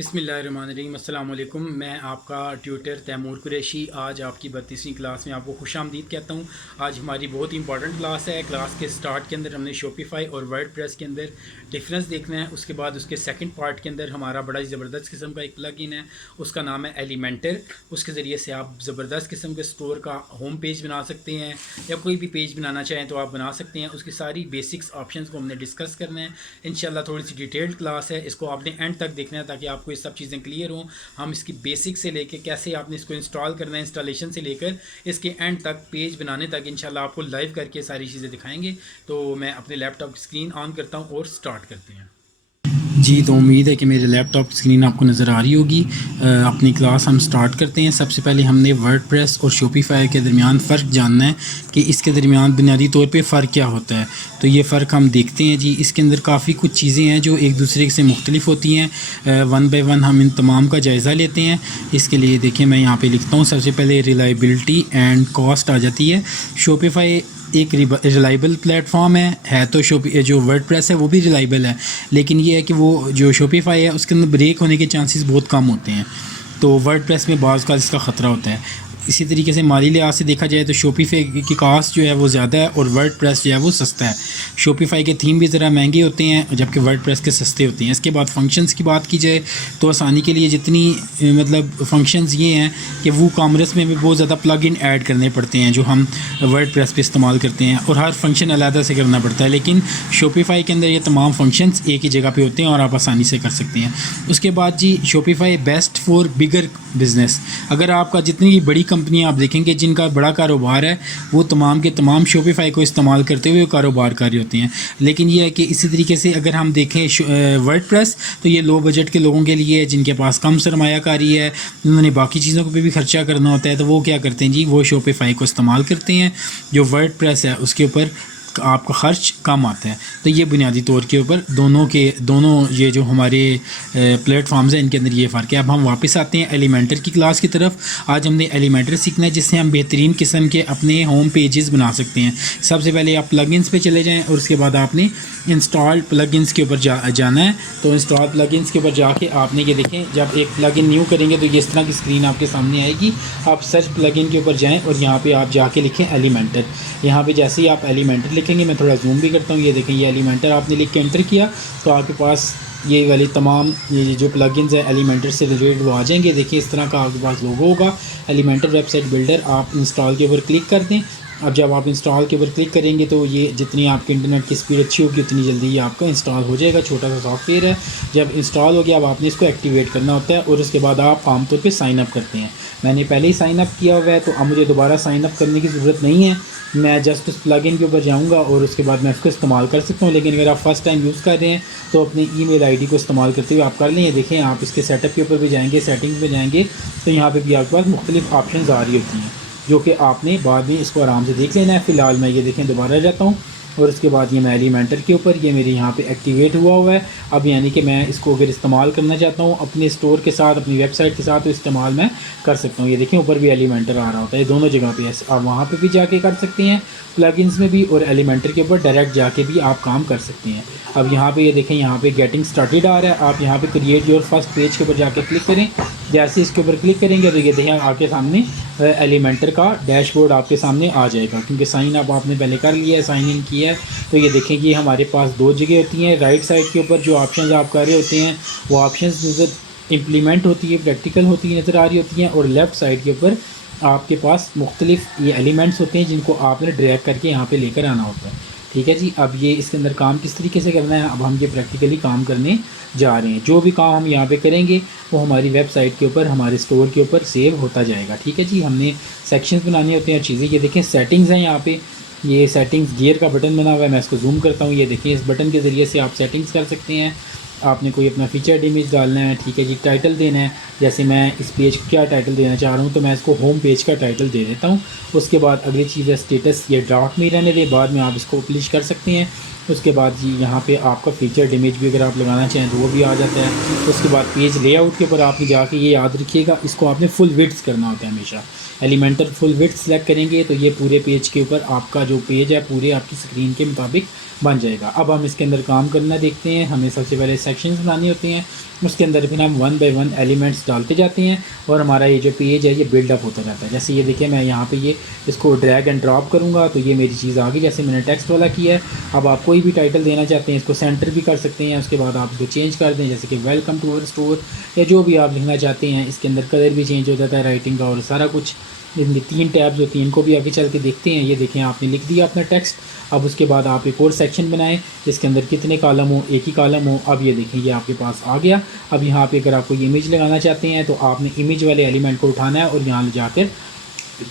बिस्मिल्लाहिर्रहमानिर्रहीम। अस्सलाम वालेकुम। मैं आपका ट्यूटर तैमूर कुरैशी आज आपकी 32वीं क्लास में आपको खुशामदीद कहता हूँ। आज हमारी बहुत ही इंपॉर्टेंट क्लास है। क्लास के स्टार्ट के अंदर हमने शॉपिफाई और वर्डप्रेस के अंदर डिफरेंस देखना है। उसके बाद उसके सेकंड पार्ट के अंदर हमारा बड़ा ही ज़बरदस्त किस्म का एक प्लगइन है, उसका नाम है एलिमेंटर। उसके ज़रिए से आप ज़बरदस्त किस्म के स्टोर का होम पेज बना सकते हैं या कोई भी पेज बनाना चाहें तो आप बना सकते हैं। उसकी सारी बेसिक्स ऑप्शंस को हमने डिस्कस करना है इंशाल्लाह। थोड़ी सी डिटेल्ड क्लास है, इसको आपने एंड तक देखना है ताकि आपको ये सब चीज़ें क्लियर हों। हम इसकी बेसिक से लेकर कैसे आपने इसको इंस्टॉल करना है, इंस्टॉलेशन से लेकर इसके एंड तक पेज बनाने तक इंशाल्लाह आपको लाइव करके सारी चीज़ें दिखाएंगे। तो मैं अपने लैपटॉप की स्क्रीन ऑन करता हूँ और स्टार्ट करते हैं। जी, तो उम्मीद है कि मेरे लैपटॉप स्क्रीन आपको नज़र आ रही होगी। अपनी क्लास हम स्टार्ट करते हैं। सबसे पहले हमने वर्डप्रेस और शॉपिफाई के दरमियान फ़र्क जानना है कि इसके दरमियान बुनियादी तौर पे फ़र्क क्या होता है। तो ये फ़र्क हम देखते हैं जी। इसके अंदर काफ़ी कुछ चीज़ें हैं जो एक दूसरे से मुख्तलिफ होती हैं। वन बाय वन हम इन तमाम का जायज़ा लेते हैं। इसके लिए देखिए मैं यहाँ पर लिखता हूँ। सबसे पहले रिलायबिलिटी एंड कॉस्ट आ जाती है। शॉपिफाई एक रिलायबल प्लेटफॉर्म है तो जो वर्डप्रेस है वो भी रिलायबल है, लेकिन ये है कि वो जो शॉपिफाई है उसके अंदर ब्रेक होने के चांसेस बहुत कम होते हैं। तो वर्डप्रेस में बाज़ का इसका ख़तरा होता है। इसी तरीके से माली लिहाज से देखा जाए तो शॉपिफाई की कास्ट जो है वो ज़्यादा है और वर्डप्रेस जो है वो सस्ता है। शॉपिफाई के थीम भी ज़रा महंगे होते हैं जबकि वर्डप्रेस के सस्ते होते हैं। इसके बाद फंक्शंस की बात की जाए तो आसानी के लिए जितनी मतलब फंक्शंस ये हैं कि वो कॉमर्स में भी बहुत ज़्यादा प्लग इन ऐड करने पड़ते हैं जो हम वर्डप्रेस पे इस्तेमाल करते हैं और हर फंक्शन अलग से करना पड़ता है। लेकिन शॉपिफाई के अंदर ये तमाम फंक्शंस एक ही जगह पे होते हैं और आप आसानी से कर सकते हैं। उसके बाद जी Shopify best for bigger business. अगर आपका जितनी बड़ी कंपनियां आप देखेंगे जिनका बड़ा कारोबार है वो तमाम के तमाम शॉपिफाई को इस्तेमाल करते हुए कारोबार कर रहे होते हैं। लेकिन ये है कि इसी तरीके से अगर हम देखें वर्डप्रेस तो ये लो बजट के लोगों के लिए है जिनके पास कम सरमायाकारी है, उन्होंने बाकी चीज़ों को भी खर्चा करना होता है, तो वो क्या करते हैं जी, वो शॉपिफाई को इस्तेमाल करते हैं। जो वर्डप्रेस है उसके ऊपर आपका ख़र्च कम आता है। तो ये बुनियादी तौर के ऊपर दोनों ये जो हमारे प्लेटफॉर्म्स हैं इनके अंदर ये फ़र्क है। अब हम वापस आते हैं एलिमेंटर की क्लास की तरफ। आज हमने एलिमेंटर सीखना है जिससे हम बेहतरीन किस्म के अपने होम पेजेस बना सकते हैं। सबसे पहले आप प्लगइन्स पे चले जाएं और उसके बाद आपने इंस्टॉल प्लगइन्स के ऊपर जाना है। तो इंस्टॉल प्लगइन्स के ऊपर जाके आपने ये देखें, जब एक प्लगइन न्यू करेंगे तो ये इस तरह की स्क्रीन आपके सामने आएगी। आप सर्च प्लगइन के ऊपर जाएँ और यहाँ पर आप जाके लिखें एलिमेंटर। यहाँ पर जैसे ही आप एलिमेंटर लिखेंगे, मैं थोड़ा जूम भी करता हूँ, ये देखें ये एलिमेंटर आपने लिख के एंटर किया तो आपके पास ये वाली तमाम ये जो प्लगइन्स है एलिमेंटर से रिलेटेड वो आ जाएंगे। देखिए इस तरह का आपके पास लोगो होगा एलिमेंटर वेबसाइट बिल्डर। आप इंस्टॉल के ऊपर क्लिक कर दें। अब जब आप इंस्टॉल के ऊपर क्लिक करेंगे तो ये जितनी आपकी इंटरनेट की स्पीड अच्छी होगी उतनी जल्दी ये आपका इंस्टॉल हो जाएगा। छोटा सा सॉफ्टवेयर है। जब इंस्टॉल हो गया अब आपने इसको एक्टिवेट करना होता है और उसके बाद आप आमतौर पे साइन अप करते हैं। मैंने पहले ही साइन अप किया हुआ है तो अब मुझे दोबारा साइन अप करने की ज़रूरत नहीं है। मैं जस्ट उस प्लगइन के ऊपर जाऊंगा और उसके बाद मैं इसको इस्तेमाल कर सकता हूँ। लेकिन अगर आप फर्स्ट टाइम यूज़ कर रहे हैं तो अपनी ईमेल आईडी को इस्तेमाल करते हुए आप कर लें। देखें आप इसके सेटअप के ऊपर भी जाएंगे, सेटिंग्स में जाएंगे तो यहाँ पे भी आपके पास मुख्तलिफ ऑप्शन आ रही होती हैं जो कि आपने बाद में इसको आराम से देख लेना है। फ़िलहाल मैं ये देखें दोबारा जाता हूँ और उसके बाद ये मैं एलिमेंटर के ऊपर ये मेरे यहाँ पे एक्टिवेट हुआ है। अब यानी कि मैं इसको अगर इस्तेमाल करना चाहता हूँ अपने स्टोर के साथ, अपनी वेबसाइट के साथ, तो इस्तेमाल मैं कर सकता हूँ। ये देखें ऊपर भी एलिमेंटर आ रहा होता है, दोनों जगह पे आप वहाँ पे भी जाके कर सकते हैं प्लगइन्स में भी और एलिमेंटर के ऊपर डायरेक्ट जाके भी आप काम कर सकते हैं। अब यहाँ पे ये देखें यहाँ पे गेटिंग स्टार्टेड आ रहा है। आप यहाँ पे क्रिएट योर फर्स्ट पेज के ऊपर जाके क्लिक करें। जैसे इसके ऊपर क्लिक करेंगे तो ये देखें आपके सामने एलिमेंटर का डैशबोर्ड आपके सामने आ जाएगा क्योंकि साइन अप आपने पहले कर लिया है, साइन इन किया है। तो ये देखें कि हमारे पास दो जगह होती हैं। राइट साइड के ऊपर जो ऑप्शंस आप कर रहे होते हैं वो ऑप्शंस नज़र इम्प्लीमेंट होती है, प्रैक्टिकल होती है, नज़र आ रही होती हैं। और लेफ़्ट साइड के ऊपर आपके पास मुख्तलिफ ये एलिमेंट्स होते हैं जिनको आपने ड्रैग करके यहाँ पे लेकर आना होता है। ठीक है जी। अब ये इसके अंदर काम किस तरीके से करना है अब हम ये प्रैक्टिकली काम करने जा रहे हैं। जो भी काम हम यहाँ पे करेंगे वो हमारी वेबसाइट के ऊपर, हमारे स्टोर के ऊपर सेव होता जाएगा। ठीक है जी। हमने सेक्शंस बनाने होते हैं चीज़ें। ये देखें सेटिंग्स हैं यहाँ पे, ये सेटिंग्स गियर का बटन बना हुआ है। मैं इसको जूम करता हूँ। ये देखिए इस बटन के ज़रिए से आप सेटिंग्स कर सकते हैं। आपने कोई अपना फीचर्ड इमेज डालना है, ठीक है जी। टाइटल देना है, जैसे मैं इस पेज को क्या टाइटल देना चाह रहा हूँ तो मैं इसको होम पेज का टाइटल दे देता हूँ। उसके बाद अगली चीज़ है स्टेटस, ये ड्राफ्ट में ही रहने दे, बाद में आप इसको पब्लिश कर सकते हैं। उसके बाद जी यहाँ पे आपका फीचर्ड इमेज भी अगर आप लगाना चाहें तो वो भी आ जाता है। उसके बाद पेज लेआउट के ऊपर आपने जाके ये याद रखिएगा इसको आपने फुल विड्थ करना होता है हमेशा। एलिमेंटर फुल विड्थ सेलेक्ट करेंगे तो ये पूरे पेज के ऊपर आपका जो पेज है पूरे आपकी स्क्रीन के मुताबिक बन जाएगा। अब हम इसके अंदर काम करना देखते हैं। हमें सबसे पहले सेक्शंस बनानी होती हैं, उसके अंदर फिर हम वन बाय वन एलिमेंट्स डालते जाते हैं और हमारा ये जो पेज है ये बिल्डअप होता जाता है। जैसे ये देखिए मैं यहाँ पे ये इसको ड्रैग एंड ड्रॉप करूँगा तो ये मेरी चीज़ आ गई, जैसे मैंने टेक्स्ट वाला किया है। अब आप कोई भी टाइटल देना चाहते हैं इसको सेंटर भी कर सकते हैं, उसके बाद आप इसको चेंज कर दें, जैसे कि वेलकम टू अवर स्टोर या जो भी आप लिखना चाहते हैं। इसके अंदर कलर भी चेंज हो जाता है राइटिंग का और सारा कुछ। इनकी 3 टैब्स होती हैं, इनको भी आगे चल के देखते हैं। ये देखें आपने लिख दिया अपना टेक्स्ट। अब उसके बाद आप एक और सेक्शन बनाएं जिसके अंदर कितने कॉलम हो, एक ही कॉलम हो। अब ये देखें ये आपके पास आ गया। अब यहाँ पे अगर आप कोई इमेज लगाना चाहते हैं तो आपने इमेज वाले एलिमेंट को उठाना है और यहाँ ले जाकर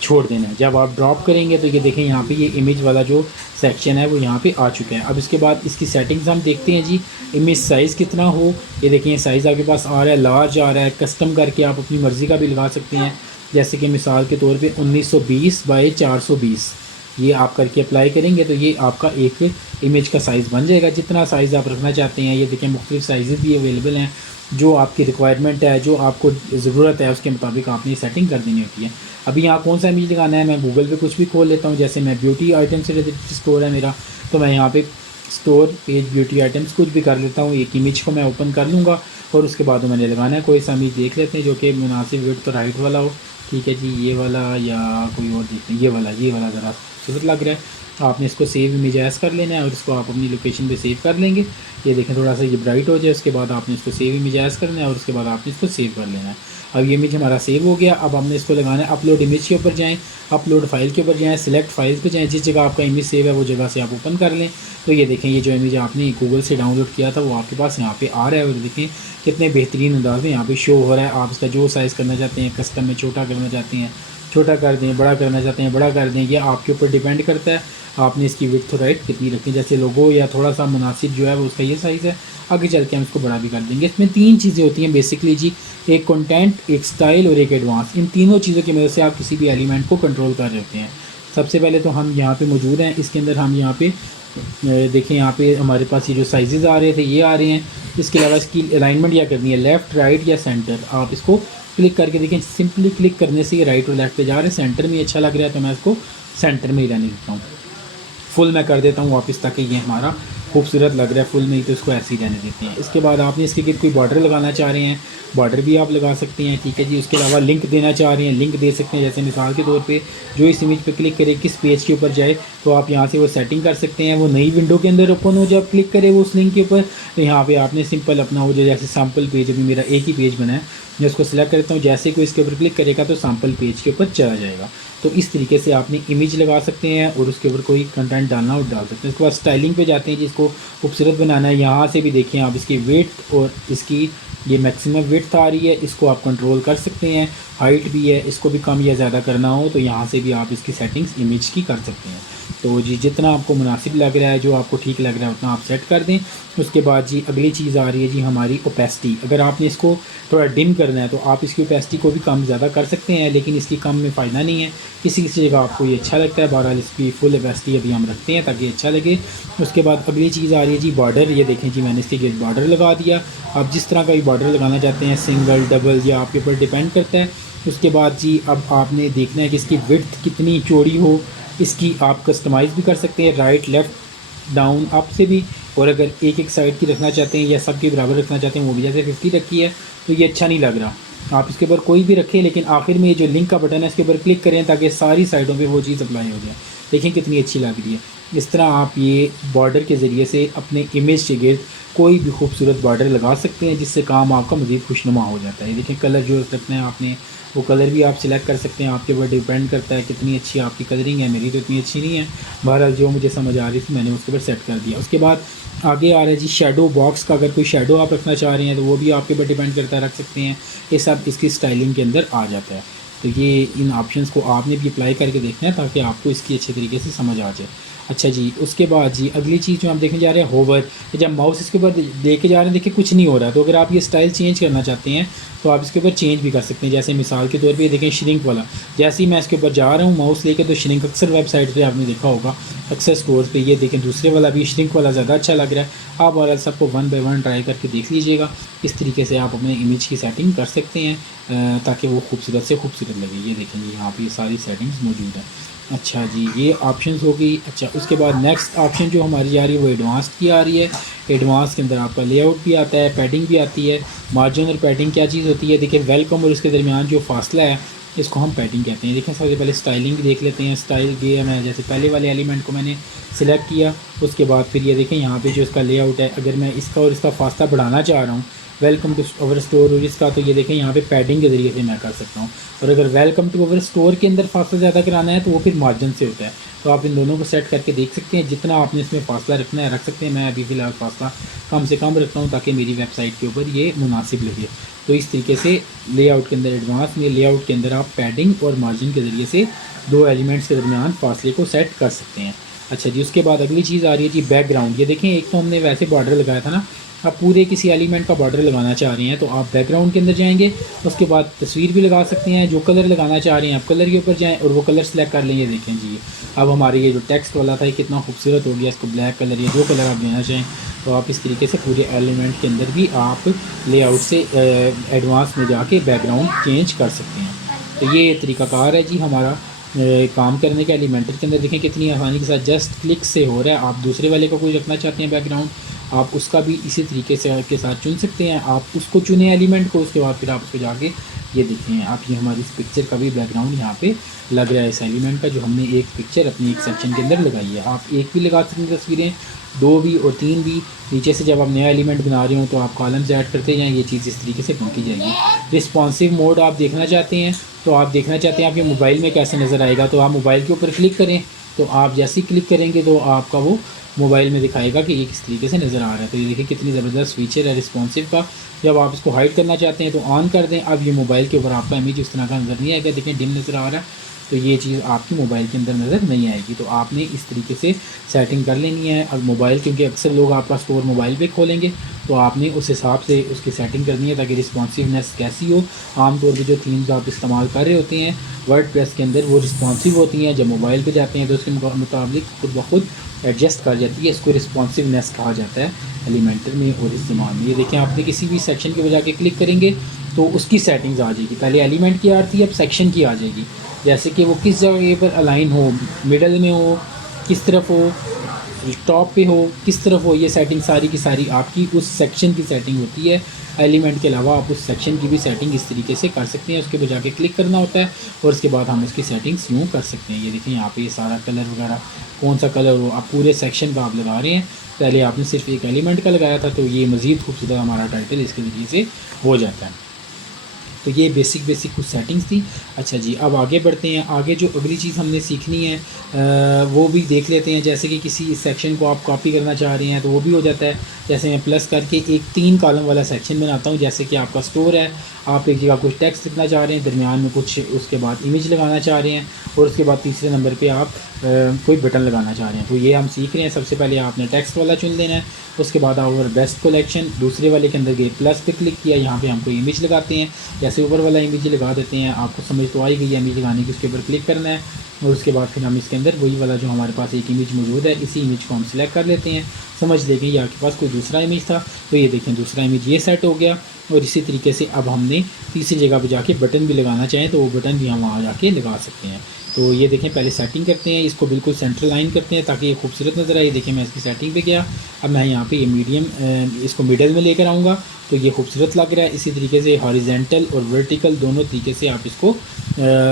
छोड़ देना है। जब आप ड्रॉप करेंगे तो ये देखें यहाँ पे ये इमेज वाला जो सेक्शन है वो यहाँ पे आ चुका है। अब इसके बाद इसकी सेटिंग्स हम देखते हैं जी। इमेज साइज़ कितना हो, ये देखें साइज़ आपके पास आ रहा है, लार्ज आ रहा है। कस्टम करके आप अपनी मर्ज़ी का भी लगा सकते हैं, जैसे कि मिसाल के तौर पे 1920 बाई 420 ये आप करके अप्लाई करेंगे तो ये आपका एक इमेज का साइज़ बन जाएगा, जितना साइज़ आप रखना चाहते हैं। ये देखें मुख्तलिफ साइज़ भी अवेलेबल हैं, जो आपकी रिक्वायरमेंट है, जो आपको ज़रूरत है उसके मुताबिक आपने सेटिंग कर देनी होती है। अभी यहाँ कौन सा इमेज लगाना है, मैं गूगल पे कुछ भी खोल लेता हूँ। जैसे मैं ब्यूटी आइटम से रिलेटेड स्टोर है मेरा, तो मैं यहाँ पे स्टोर पेज ब्यूटी आइटम्स कुछ भी कर लेता हूँ। एक इमेज को मैं ओपन कर लूँगा और उसके बाद मैंने लगाना है कोई सा इमेज देख लेते हैं जो कि मुनासिब विड्थ और हाइट वाला हो। ठीक है जी, ये वाला या कोई और देखते हैं। ये वाला ज़रा खूबसूरत लग रहा है। आपने इसको सेव इमेज एज कर लेना है और इसको आप अपनी लोकेशन पे सेव कर लेंगे। ये देखें थोड़ा सा ये ब्राइट हो जाए, उसके बाद आपने इसको सेव इमेज एज करना है और उसके बाद आपने इसको सेव कर लेना है। अब ये इमेज हमारा सेव हो गया। अब हमने इसको लगाना है अपलोड इमेज के ऊपर जाएँ, अपलोड फाइल के ऊपर जाएँ, सिलेक्ट फाइल्स पे जाएँ, जिस जगह आपका इमेज सेव है वो जगह से आप ओपन कर लें। तो ये देखें ये जो इमेज आपने गूगल से डाउनलोड किया था वो आपके पास यहाँ पे आ रहा है और देखें कितने बेहतरीन अंदाज में यहाँ पे शो हो रहा है। आप इसका जो साइज़ करना चाहते हैं, कस्टम में छोटा करना चाहते हैं छोटा कर दें, बड़ा करना चाहते हैं बड़ा कर दें, ये आपके ऊपर डिपेंड करता है आपने इसकी विड्थ और हाइट कितनी रखनी है। जैसे लोगो या थोड़ा सा मुनासिब जो है वो उसका ये साइज़ है, आगे चल के हम इसको बड़ा भी कर देंगे। इसमें 3 चीज़ें होती हैं बेसिकली जी, एक कंटेंट, एक स्टाइल और एक एडवांस। इन तीनों चीज़ों की मदद से आप किसी भी एलिमेंट को कंट्रोल कर रहे होते हैं। सबसे पहले तो हम यहाँ पे मौजूद हैं, इसके अंदर हम यहाँ पे देखें यहाँ पे हमारे पास ये जो साइजेज़ आ रहे थे ये आ रहे हैं। इसके अलावा इसकी अलाइनमेंट क्या करनी है, लेफ़्ट राइट या सेंटर। आप इसको क्लिक करके देखें, सिंपली क्लिक करने से ये राइट और लेफ्ट पे जा रहे हैं। सेंटर में अच्छा लग रहा है तो मैं इसको सेंटर में ही रहने देता हूँ। फुल मैं कर देता हूँ वापस, ताकि ये हमारा खूबसूरत लग रहा है। फुल नहीं तो इसको ऐसे ही रहने देते हैं। इसके बाद आपने इसके गिर्द कोई बॉर्डर लगाना चाह रहे हैं, बॉर्डर भी आप लगा सकते हैं। ठीक है जी। उसके अलावा लिंक देना चाह रहे हैं, लिंक दे सकते हैं। जैसे मिसाल के तौर पे जो इस इमेज पे क्लिक करे किस पेज के ऊपर जाए तो आप यहाँ से वो सेटिंग कर सकते हैं। वो नई विंडो के अंदर ओपन हो, जब क्लिक करे वो उस लिंक के ऊपर, तो यहाँ पे आपने सिंपल अपना वो जो जैसे सैम्पल पेज, अभी मेरा एक ही पेज बना है, मैं उसको सिलेक्ट करता हूँ। जैसे कोई इसके ऊपर क्लिक करेगा तो सैम्पल पेज के ऊपर चला जाएगा। तो इस तरीके से आपने इमेज लगा सकते हैं और उसके ऊपर कोई कंटेंट डालना और डाल सकते हैं। उसके बाद स्टाइलिंग पे जाते हैं जिसको खूबसूरत बनाना है। यहाँ से भी देखिए आप इसकी विड्थ और इसकी ये मैक्सिमम विड्थ आ रही है, इसको आप कंट्रोल कर सकते हैं। हाइट भी है, इसको भी कम या ज़्यादा करना हो तो यहाँ से भी आप इसकी सेटिंग्स इमेज की कर सकते हैं। तो जी जितना आपको मुनासिब लग रहा है, जो आपको ठीक लग रहा है उतना आप सेट कर दें। उसके बाद जी अगली चीज़ आ रही है जी हमारी ओपेसिटी। अगर आपने इसको थोड़ा डिम करना है तो आप इसकी ओपेसिटी को भी कम ज़्यादा कर सकते हैं, लेकिन इसकी कम में फ़ायदा नहीं है। किसी किसी जगह आपको ये अच्छा लगता है। बहरहाल इसकी फुल ओपेसिटी अभी हम रखते हैं ताकि अच्छा लगे। उसके बाद अगली चीज़ आ रही है जी बॉर्डर। ये देखें जी मैंने इसके लिए बॉर्डर लगा दिया। आप जिस तरह का भी बॉर्डर लगाना चाहते हैं, सिंगल डबल या आपके ऊपर डिपेंड करता है। उसके बाद जी अब आपने देखना है कि इसकी विड्थ कितनी चौड़ी हो, इसकी आप कस्टमाइज़ भी कर सकते हैं राइट लेफ़्ट डाउन अप से भी। और अगर एक एक साइड की रखना चाहते हैं या सब के बराबर रखना चाहते हैं वो भी, जैसे 50 रखी है तो ये अच्छा नहीं लग रहा। आप इसके ऊपर कोई भी रखें, लेकिन आखिर में ये जो लिंक का बटन है इसके ऊपर क्लिक करें ताकि सारी साइडों पे वो चीज़ अप्लाई हो जाए। देखें कितनी अच्छी लग रही है। इस तरह आप ये बॉर्डर के ज़रिए से अपने इमेज के गिर्द कोई भी खूबसूरत बॉर्डर लगा सकते हैं, जिससे काम आपका मज़ीद खुशनुमा हो जाता है। देखें कलर जो रखना है आपने वो कलर भी आप सिलेक्ट कर सकते हैं, आपके ऊपर डिपेंड करता है कितनी अच्छी आपकी कलरिंग है। मेरी तो इतनी अच्छी नहीं है, बहरहाल जो मुझे समझ आ रही थी मैंने उसके ऊपर सेट कर दिया। उसके बाद आगे आ रहा है जी शेडो बॉक्स का। अगर कोई शेडो आप रखना चाह रहे हैं तो वो भी आपके ऊपर डिपेंड करता है, रख सकते हैं। ये सब इसकी स्टाइलिंग के अंदर आ जाता है। तो ये इन ऑप्शंस को आपने भी अप्लाई करके देखना है ताकि आपको इसकी अच्छे तरीके से समझ आ जाए। अच्छा जी, उसके बाद जी अगली चीज़ जो हम देखने जा रहे हैं होवर। जब माउस इसके ऊपर लेके जा रहे हैं देखिए कुछ नहीं हो रहा है, तो अगर आप ये स्टाइल चेंज करना चाहते हैं तो आप इसके ऊपर चेंज भी कर सकते हैं। जैसे मिसाल के तौर पे देखें श्रिंक वाला, जैसे ही मैं इसके ऊपर जा रहा हूँ माउस लेके तो श्रिंक अक्सर वेबसाइट पे आपने देखा होगा, अक्सर स्टोर पे ये देखें दूसरे वाला भी श्रिंक वाला ज़्यादा अच्छा लग रहा है। आप और सबको 1 बाय 1 ट्राई करके देख लीजिएगा। इस तरीके से आप अपने इमेज की सेटिंग कर सकते हैं ताकि वो खूबसूरत से खूबसूरत लगे। ये देखेंगे यहाँ पर ये सारी सेटिंग्स मौजूद है। अच्छा जी, ये ऑप्शंस हो गई। अच्छा, उसके बाद नेक्स्ट ऑप्शन जो हमारी आ रही है वो एडवांस की आ रही है। एडवांस के अंदर आपका लेआउट भी आता है, पैडिंग भी आती है। मार्जिन और पैडिंग क्या चीज़ होती है? देखिए, वेलकम और इसके दरमियान जो फासला है इसको हम पैडिंग कहते हैं। देखें, सबसे पहले स्टाइलिंग देख लेते हैं। स्टाइल ये मैं जैसे पहले वाले एलिमेंट को मैंने सिलेक्ट किया, उसके बाद फिर ये देखें यहाँ पे जो इसका लेआउट है, अगर मैं इसका और इसका फासला बढ़ाना चाह रहा हूँ वेलकम टू अवर स्टोर और इसका, तो ये देखें यहाँ पे पैडिंग के ज़रिए से मैं कर सकता हूँ। और अगर वेलकम टू अवर स्टोर के अंदर फासला ज़्यादा कराना है तो वो फिर मार्जिन से होता है। तो आप इन दोनों को सेट करके देख सकते हैं, जितना आपने इसमें फासला रखना है रख सकते हैं। मैं अभी फ़िलहाल फासला कम से कम रखता हूँ ताकि मेरी वेबसाइट के ऊपर ये मुनासिब लगे। तो इस तरीके से लेआउट के अंदर, एडवांस में लेआउट के अंदर आप पैडिंग और मार्जिन के ज़रिए से दो एलिमेंट्स के दरमियान फासले को सेट कर सकते हैं। अच्छा जी, उसके बाद अगली चीज़ आ रही है जी बैकग्राउंड। ये देखें, एक तो हमने वैसे बॉर्डर लगाया था ना, आप पूरे किसी एलिमेंट का बॉर्डर लगाना चाह रहे हैं तो आप बैकग्राउंड के अंदर जाएंगे। उसके बाद तस्वीर भी लगा सकते हैं। जो कलर लगाना चाह रहे हैं आप कलर के ऊपर जाएं और वो कलर सेलेक्ट कर लेंगे। देखें जी, अब हमारे ये जो टेक्स्ट वाला था ये कितना खूबसूरत हो गया। इसको ब्लैक कलर या जो कलर आप लेना चाहें तो आप इस तरीके से पूरे एलिमेंट के अंदर भी आप लेआउट से एडवांस में जाके बैकग्राउंड चेंज कर सकते हैं। तो ये तरीक़ाकार है जी हमारा काम करने के। एलिमेंटर के अंदर देखें कितनी आसानी के साथ जस्ट क्लिक से हो रहा है। आप दूसरे वाले का कोई रखना चाहते हैं बैकग्राउंड, आप उसका भी इसी तरीके से के साथ चुन सकते हैं। आप उसको चुने एलिमेंट को, उसके बाद फिर आप उसको जाके ये देखें आप, ये हमारी इस पिक्चर का भी बैकग्राउंड यहाँ पे लग रहा है इस एलिमेंट का, जो हमने एक पिक्चर अपनी एक सेक्शन के अंदर लगाई है। आप एक भी लगा सकते हैं तस्वीरें, दो भी और तीन भी। नीचे से जब आप नया एलिमेंट बना रहे हो तो आप कॉलम्स ऐड करते जाएँ, ये चीज़ इस तरीके से बनती जाएगी। रिस्पॉन्सिव मोड आप देखना चाहते हैं तो आप देखना चाहते हैं आपके मोबाइल में कैसे नज़र आएगा, तो आप मोबाइल के ऊपर क्लिक करें। तो आप जैसे ही क्लिक करेंगे तो आपका वो मोबाइल में दिखाएगा कि ये किस तरीके से नज़र आ रहा है। तो ये देखिए कितनी ज़बरदस्त फीचर है रिस्पॉन्सिव का। जब आप इसको हाइड करना चाहते हैं तो ऑन कर दें। अब ये मोबाइल के ऊपर आपका इमेज उस तरह का नज़र नहीं आएगा। देखें डिम नज़र आ रहा है, तो ये चीज़ आपकी मोबाइल के अंदर नज़र नहीं आएगी। तो आपने इस तरीके से सेटिंग कर लेनी है। अब मोबाइल, क्योंकि अक्सर लोग आपका स्टोर मोबाइल पे खोलेंगे, तो आपने उस हिसाब से उसकी सेटिंग करनी है ताकि रिस्पॉन्सिवनेस कैसी हो। आमतौर पर जो थीम्स आप इस्तेमाल कर रहे होते हैं वर्डप्रेस के अंदर वो रिस्पॉन्सिव होती हैं, जब मोबाइल पे जाते हैं तो उसके मुताबिक खुद ब खुद एडजस्ट कर जाती है। इसको रिस्पॉन्सिवनेस कहा जाता है एलिमेंटर में और इस्तेमाल में। ये देखें, आपने किसी भी सेक्शन के बजा के क्लिक करेंगे तो उसकी सेटिंग्स आ जाएगी। पहले एलिमेंट की आ रही है, अब सेक्शन की आ जाएगी। जैसे कि वो किस जगह पर अलाइन हो, मिडल में हो, किस तरफ हो, टॉप पे हो, किस तरफ हो, ये सेटिंग सारी की सारी आपकी उस सेक्शन की सेटिंग होती है। एलिमेंट के अलावा आप उस सेक्शन की भी सेटिंग इस तरीके से कर सकते हैं। उसके बाद जाके क्लिक करना होता है और उसके बाद हम उसकी सेटिंग्स यूँ कर सकते हैं। ये देखिए यहाँ पे ये सारा कलर वगैरह कौन सा कलर हो, आप पूरे सेक्शन का आप लगा रहे हैं। पहले आपने सिर्फ एक एलिमेंट का लगाया था, तो ये मज़ीद खूबसूरत हमारा टाइटल इसके ज़रिए से हो जाता है। तो ये बेसिक कुछ सेटिंग्स थी। अच्छा जी, अब आगे बढ़ते हैं। आगे जो अगली चीज़ हमने सीखनी है वो भी देख लेते हैं। जैसे कि किसी सेक्शन को आप कॉपी करना चाह रहे हैं तो वो भी हो जाता है। जैसे मैं प्लस करके एक 3 कॉलम वाला सेक्शन बनाता हूँ। जैसे कि आपका स्टोर है, आप एक जगह कुछ टेक्स्ट लिखना चाह रहे हैं, दरमियान में कुछ, उसके बाद इमेज लगाना चाह रहे हैं और उसके बाद तीसरे नंबर पे आप कोई बटन लगाना चाह रहे हैं। तो ये हम सीख रहे हैं। सबसे पहले आपने टेक्स्ट वाला चुन लेना है, उसके बाद आवर बेस्ट कलेक्शन, दूसरे वाले के अंदर गए, प्लस पे क्लिक किया, यहाँ पे हम कोई इमेज लगाते हैं। जैसे ऊपर वाला इमेज लगा देते हैं, आपको समझ तो आई गई है इमेज लगाने की। उसके ऊपर क्लिक करना है और उसके बाद फिर हम इसके अंदर वही वाला जो हमारे पास एक इमेज मौजूद है, इसी इमेज को हम सिलेक्ट कर लेते हैं। समझ लेंगे ये आपके पास कोई दूसरा इमेज था, तो ये देखें दूसरा इमेज ये सेट हो गया। और इसी तरीके से अब हमने तीसरी जगह पर जाके बटन भी लगाना चाहें तो वो बटन भी हम वहाँ जाके लगा सकते हैं। तो ये देखें, पहले सेटिंग करते हैं, इसको बिल्कुल सेंटर लाइन करते हैं ताकि ये खूबसूरत नज़र आए। देखिए मैं इसकी सेटिंग पे गया, अब मैं यहाँ पे ये मीडियम इसको मिडल में लेकर आऊँगा तो ये खूबसूरत लग रहा है। इसी तरीके से हॉरिजेंटल और वर्टिकल दोनों तरीके से आप इसको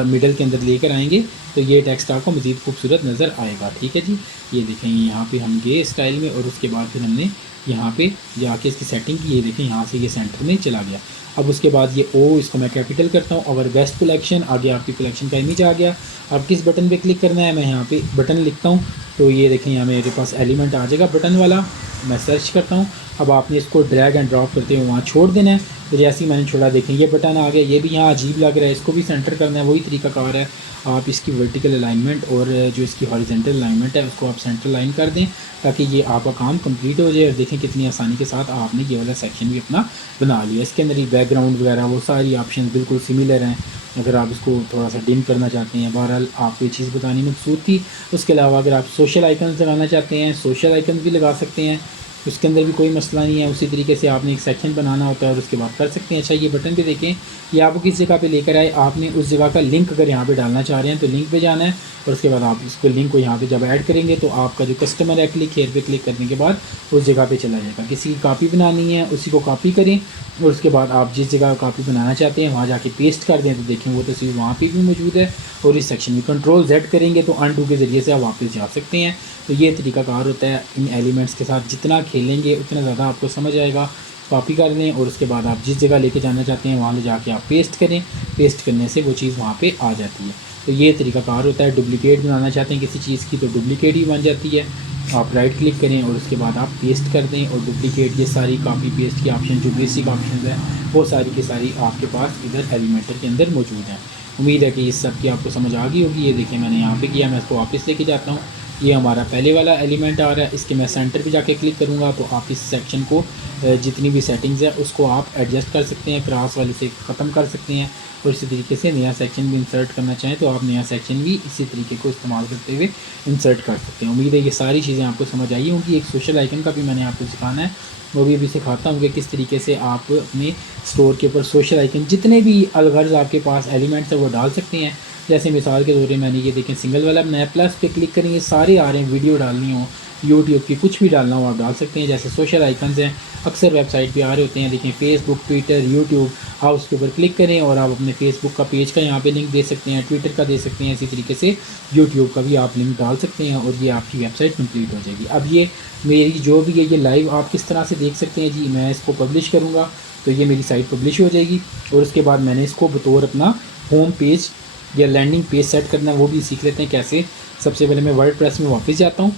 मिडल के अंदर लेकर आएंगे तो ये टेक्स्ट आपको मज़ीद खूबसूरत नज़र आएगा। ठीक है जी, ये देखें यहाँ पे हम गए स्टाइल में और उसके बाद फिर हमने यहाँ पे जाके इसकी सेटिंग की। ये देखें यहाँ से ये सेंटर में चला गया। अब उसके बाद ये ओ, इसको मैं कैपिटल करता हूँ। अवर बेस्ट कलेक्शन, आगे आपकी कलेक्शन का इमेज आ गया। अब किस बटन पे क्लिक करना है, मैं यहाँ पे बटन लिखता हूँ तो ये देखें यहाँ मेरे पास एलिमेंट आ जाएगा बटन वाला। मैं सर्च करता हूँ, अब आपने इसको ड्रैग एंड ड्रॉप करते हुए वहाँ छोड़ देना है। तो जैसे ही मैंने छोड़ा देखें ये बटन आ गया। ये भी यहाँ अजीब लग रहा है, इसको भी सेंटर करना है, वही तरीका कार है। आप इसकी वर्टिकल अलाइनमेंट और जो इसकी हॉरिजॉन्टल अलाइनमेंट है उसको आप सेंटर लाइन कर दें ताकि ये आपका काम कंप्लीट हो जाए। और देखें कितनी आसानी के साथ आपने ये वाला सेक्शन भी अपना बना लिया। इसके अंदर ही बैकग्राउंड वगैरह वो सारी ऑप्शन बिल्कुल सिमिलर हैं। अगर आप इसको थोड़ा सा डिम करना चाहते हैं, बहरहाल आपको ये चीज़ बतानी मकसूद थी। उसके अलावा अगर आप सोशल आइकन्स लगाना चाहते हैं, सोशल आइकन्स भी लगा सकते हैं। उसके अंदर भी कोई मसला नहीं है। उसी तरीके से आपने एक सेक्शन बनाना होता है और उसके बाद कर सकते हैं। अच्छा, ये बटन पे देखें, ये आपको किस जगह पे लेकर आए, आपने उस जगह का लिंक अगर यहाँ पे डालना चाह रहे हैं तो लिंक पे जाना है और उसके बाद आप इसको लिंक को यहाँ पे जब ऐड करेंगे तो आपका जो कस्टमर है क्लिक हेयर पे क्लिक करने के बाद उस जगह पे चला जाएगा। किसी की कॉपी बनानी है उसी को कॉपी करें और उसके बाद आप जिस जगह कॉपी बनाना चाहते हैं वहाँ जाके पेस्ट कर दें तो देखें वो तस्वीर वहाँ पर भी मौजूद है। और इस सेक्शन में कंट्रोल Z करेंगे तो अनडू के ज़रिए से आप वापस जा सकते हैं। तो ये तरीकाकार होता है। इन एलिमेंट्स के साथ जितना खेलेंगे उतना ज़्यादा आपको समझ आएगा। कॉपी कर लें और उसके बाद आप जिस जगह लेके जाना चाहते हैं वहाँ ले जाके आप पेस्ट करें। पेस्ट करने से वो चीज़ वहाँ पे आ जाती है। तो ये तरीकाकार होता है। डुप्लिकेट बनाना चाहते हैं किसी चीज़ की तो डुप्लिकेट ही बन जाती है। आप राइट क्लिक करें और उसके बाद आप पेस्ट कर दें और डुप्लिकेट, ये सारी कॉपी पेस्ट की ऑप्शन जो बेसिक ऑप्शन है वो सारी की सारी आपके पास इधर एलिमेंटर के अंदर मौजूद हैं। उम्मीद है कि इस सब की आपको समझ आ गई होगी। ये देखिए मैंने यहाँ पे किया, मैं इसको वापस लेके जाता हूँ। ये हमारा पहले वाला एलिमेंट आ रहा है। इसके मैं सेंटर पे जाके क्लिक करूँगा तो आप इस सेक्शन को जितनी भी सेटिंग्स है उसको आप एडजस्ट कर सकते हैं, क्रॉस वाले से ख़त्म कर सकते हैं। और इसी तरीके से नया सेक्शन भी इंसर्ट करना चाहें तो आप नया सेक्शन भी इसी तरीके को इस्तेमाल करते हुए इंसर्ट कर सकते हैं। उम्मीद है ये सारी चीज़ें आपको समझ आई होंगी। एक सोशल आइकन का भी मैंने आपको सिखाना है, वो भी अभी सिखाता हूँ कि किस तरीके से आप अपने स्टोर के ऊपर सोशल आइकन जितने भी अलगर्ज आपके पास एलिमेंट्स है वो डाल सकते हैं। जैसे मिसाल के तौर पर मैंने ये देखें सिंगल वाला बनाया, प्लस पे क्लिक करेंगे सारे आ रहे हैं, वीडियो डालनी हो, यूट्यूब की कुछ भी डालना हो आप डाल सकते हैं। जैसे सोशल आइकन्स हैं अक्सर वेबसाइट पे आ रहे होते हैं, देखें फेसबुक, ट्विटर, यूट्यूब, आप उसके ऊपर क्लिक करें और आप अपने फेसबुक का पेज का यहाँ पे लिंक दे सकते हैं, ट्विटर का दे सकते हैं, इसी तरीके से यूट्यूब का भी आप लिंक डाल सकते हैं और ये आपकी वेबसाइट कंप्लीट हो जाएगी। अब ये मेरी जो भी है ये लाइव आप किस तरह से देख सकते हैं जी, मैं इसको पब्लिश करूँगा तो ये मेरी साइट पब्लिश हो जाएगी और उसके बाद मैंने इसको बतौर अपना होम पेज या लैंडिंग पेज सेट करना है वो भी सीख लेते हैं कैसे। सबसे पहले मैं वर्डप्रेस में वापस जाता हूँ,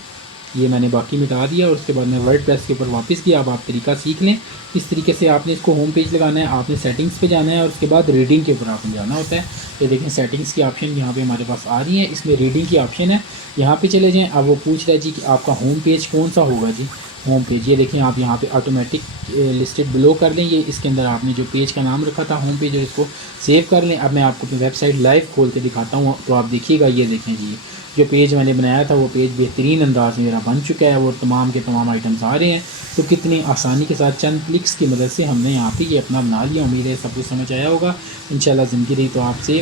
ये मैंने बाकी मिटा दिया और उसके बाद मैं वर्डप्रेस के ऊपर वापस किया। अब आप तरीका सीख लें इस तरीके से आपने इसको होम पेज लगाना है, आपने सेटिंग्स पे जाना है और उसके बाद रीडिंग के ऊपर आपने जाना होता है। ये देखें सेटिंग्स की ऑप्शन यहाँ पे हमारे पास आ रही है, इसमें रीडिंग की ऑप्शन है, यहाँ पे चले जाएँ। अब वो पूछ रहा है जी कि आपका होम पेज कौन सा होगा जी, होम पेज। ये देखें आप यहाँ पे ऑटोमेटिक लिस्टेड बिलो कर लें, ये इसके अंदर आपने जो पेज का नाम रखा था होम पेज और इसको सेव कर लें। अब मैं आपको अपनी वेबसाइट लाइव खोल के दिखाता हूँ तो आप देखिएगा। ये देखें जी जो पेज मैंने बनाया था वो पेज बेहतरीन अंदाज में मेरा बन चुका है और तमाम के तमाम आइटम्स आ रहे हैं। तो कितनी आसानी के साथ चंद क्लिक्स की मदद से हमने यहाँ पे ये अपना बना लिया। उम्मीद है सब कुछ समझ आया होगा। इंशाल्लाह ज़िंदगी रही तो आपसे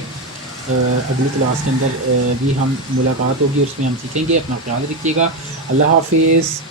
अगली क्लास के अंदर भी हम मुलाकात होगी, उसमें हम सीखेंगे। अपना ख्याल रखिएगा। अल्लाह हाफिज़।